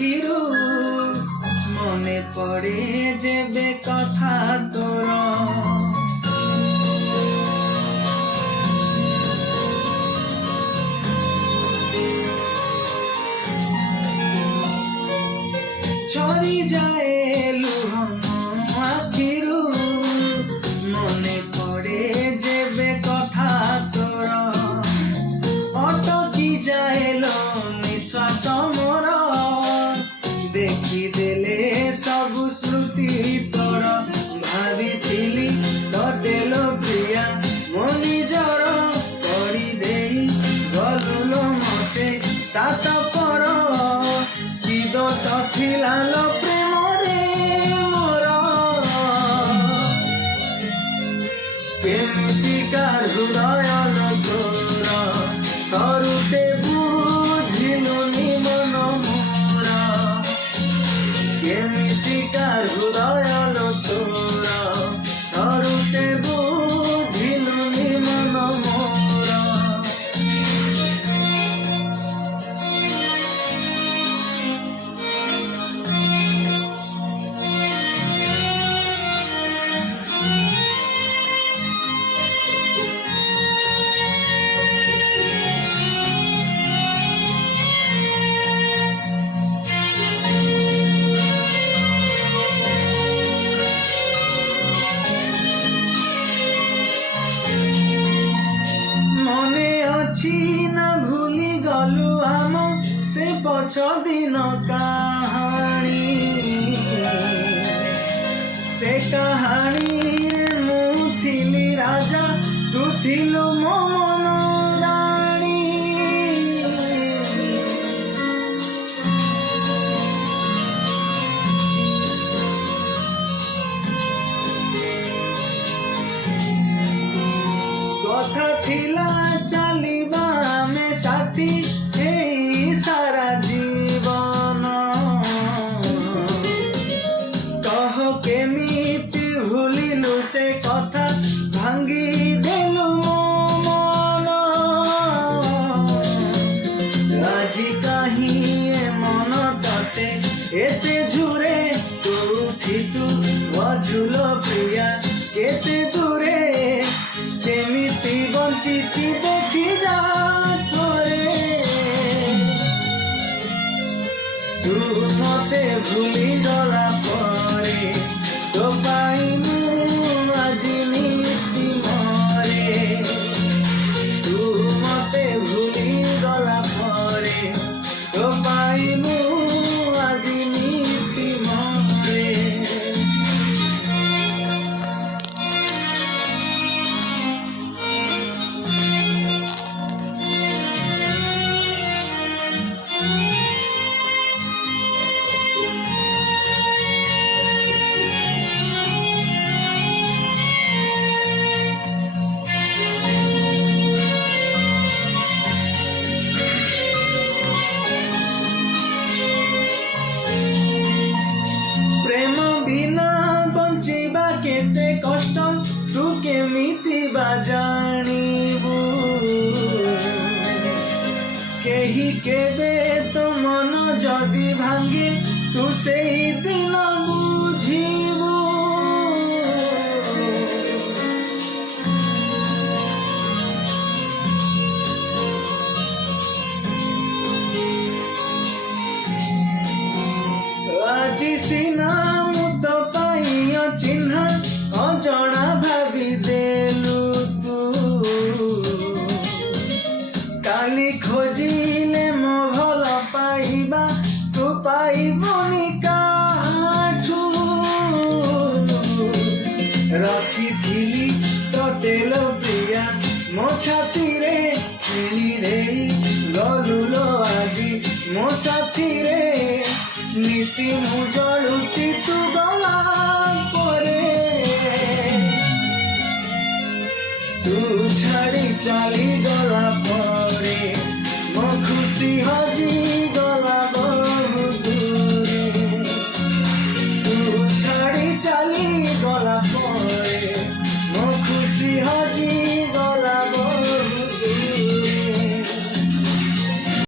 आखिरू मने पड़े जेबे कथा तोर झरी जाए लुह आखिरू मने पड़े जेबे कथा तोर अटकी जाए निश्वास मोर देखी देले सब स्मृति तोर भाविथिली तोते लो प्रिया मो निजर करी देई गलुलो मते सात पर कि दोष थिला लो प्रेम रे मोर केमितिका हृदय तोर तरुते बुझिलुनी मन मोर केमितिका हृदय तोर तरुते बुझिलुनी मन मोर ना भूली गलु आम से पछ दिन कहानी से कहानी मु थिली राजा तू थिलु मो मन रानी कथा थिला चलिबा में साथी हे सारा जीवन कह केमिति भूलिलु से कथा भांगी देलु मन आजी कहीं मन तते एते झुरे तू थितु वझुलो प्रिया केते दूरे केमिति बंचिची देखी जा तोरे तू मते भूली गला परे तो पाई मु आजी नीति मरे तू मते भूली गला परे तो पाई मु आजी नीति मरे केते कष्ट तू केमिति बाजाणीबू केही केबे तो मन जदि भांगे तू सेई दिन बुझीबू আজি सिना मुत पाई चिन्ह अजणा भावी देलु तू काली खोजिले मो भल पाइबा तू पाइबनी काठू रखिथिली तोतेल प्रिया मो छाती रे मिली रे गलुलो आजी मो साथी रे नीति मु जलुची तू गला परे तू छाड़ी चली गला परे मो खुशी हजी